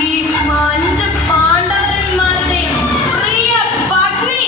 ഈ പാണ്ഡവന്മാരുടെ പ്രിയ പത്നി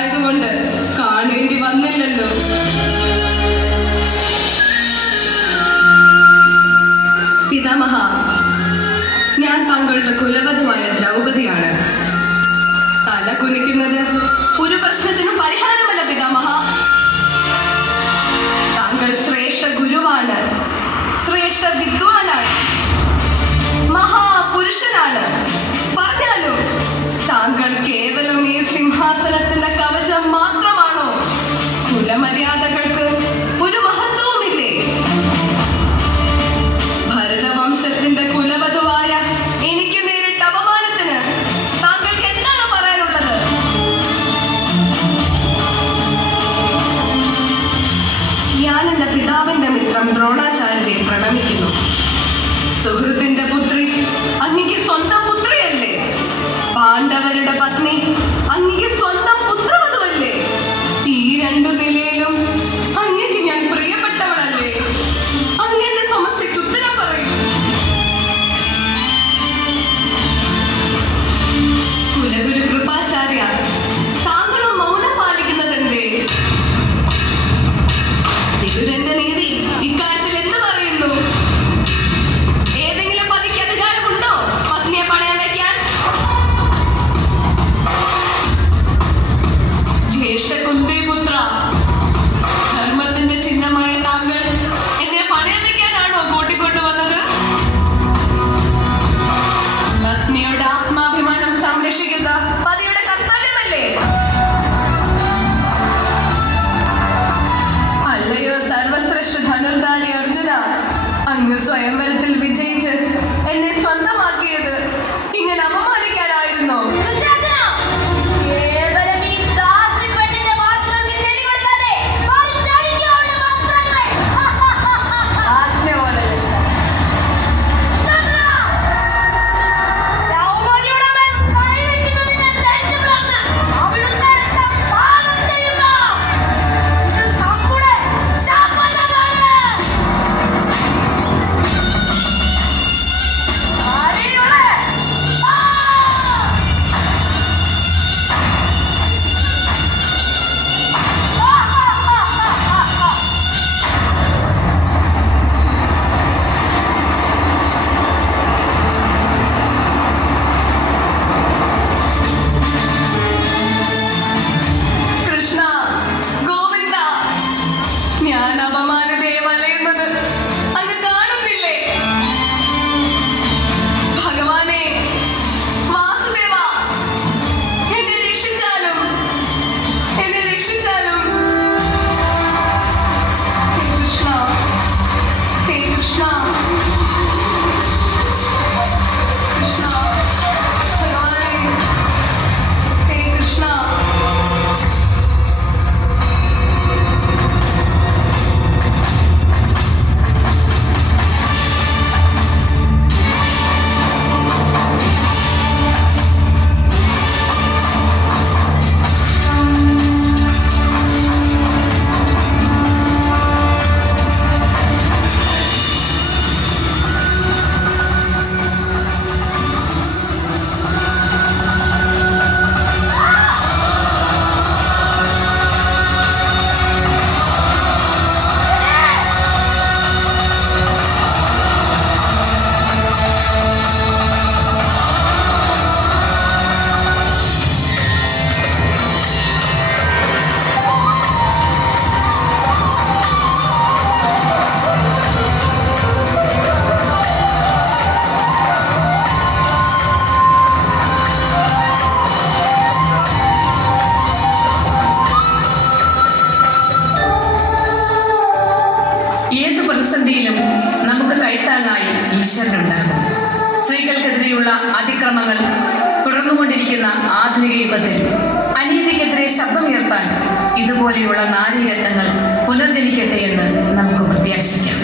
കുഞ്ഞായതുകൊണ്ട് കാണേണ്ടി വന്നില്ലല്ലോ. പിതാമഹ, ഞാൻ താങ്കളുടെ കുലവധുവായ ദ്രൗപദിയാണ്. തല കുനിക്കുന്നത് ഒരു പ്രശ്നത്തിനും പരിഹാരമല്ല പിതാമഹ. താങ്കൾ ശ്രേഷ്ഠ ഗുരുവാണ്, ശ്രേഷ്ഠ വിദ്വാനാണ്, മഹാപുരുഷനാണ്. പറഞ്ഞാലോ, താങ്കൾ കേവലം ഈ സിംഹാസനത്തിന്റെ കവചം മാത്രമാണോ? കുലമര്യാദകൾക്ക് ഒരു മഹത്വവുമില്ലേ? ഭരതവംശത്തിന്റെ കുലവധുവായ എനിക്ക് നേരിട്ട അപമാനത്തിന് താങ്കൾക്ക് എന്താണ് പറയാനുള്ളത്? ഞാൻ എന്റെ പിതാവിന്റെ മിത്രം ദ്രോണാചാര്യരെ പ്രണമിക്കുന്നു. സുഹൃത്തിന്റെ പുത്രി അങ്ങക്ക് സ്വന്തം പുത്രിയല്ലേ? പാണ്ഡവരുടെ പത്നി അങ്ങക്ക് സ്വന്തം പുത്രവധുവല്ലേ? ഈ രണ്ടു നിലയിലും അങ്ങക്ക് ഞാൻ പ്രിയപ്പെട്ടവളല്ലേ? അങ്ങന്റെ സമസ്യയ്ക്ക് ഉത്തരം പറയൂ. കുലഗുരു കൃപാചാര്യ, താങ്കളും മൗനം പാലിക്കുന്നതെന്തേ? വിതുരന്റെ നീതി ഇക്കാര്യത്തിൽ എന്ത് പറയുന്നു? ഏതെങ്കിലും പതിക്ക് അധികാരമുണ്ടോ പത്നിയെ പണയം വയ്ക്കാൻ? ജ്യേഷ്ഠ കുന്തിപുത്ര, ധർമ്മത്തിന്റെ ചിഹ്നമായ താങ്കൾ എന്നെ പണയം വയ്ക്കാനാണോ കൂട്ടിക്കൊണ്ടുവന്നത്? പത്നിയുടെ ആത്മാഭിമാനം സംരക്ഷിക്കുക പതിയുടെ കർത്തവ്യമല്ലേ? അല്ലയോ സർവശ്രേഷ്ഠ ധനുർധാരി അർജുന, അങ്ങ് സ്വയംവരത്തിൽ വിജയിച്ച് എന്നെ സ്വന്തമാക്കിയത് ഇങ്ങനെ അപമാനിക്കാനായിരുന്നോ? ഞാൻ അപമാനതയെ വലയുന്നത് അങ്ങ് കാണുന്നില്ലേ? ഭഗവാനെ, വാസുദേവ, എന്നെ രക്ഷിച്ചാലും, എന്നെ രക്ഷിച്ചാലും. ഹേ കൃഷ്ണ, ഹേ കൃഷ്ണ, കൃഷ്ണ, ഭഗവാനെ, ഹേ കൃഷ്ണ. ഏതു പ്രതിസന്ധിയിലും നമുക്ക് കൈത്താങ്ങായി ഈശ്വരനുണ്ടാകും. സ്ത്രീകൾക്കെതിരെയുള്ള അതിക്രമങ്ങൾ തുടർന്നുകൊണ്ടിരിക്കുന്ന ആധുനിക യുഗത്തിൽ അനീതിക്കെതിരെ ശബ്ദമുയർത്താൻ ഇതുപോലെയുള്ള നാരീരത്നങ്ങൾ പുനർജനിക്കട്ടെ എന്ന് നമുക്ക് പ്രത്യാശിക്കാം.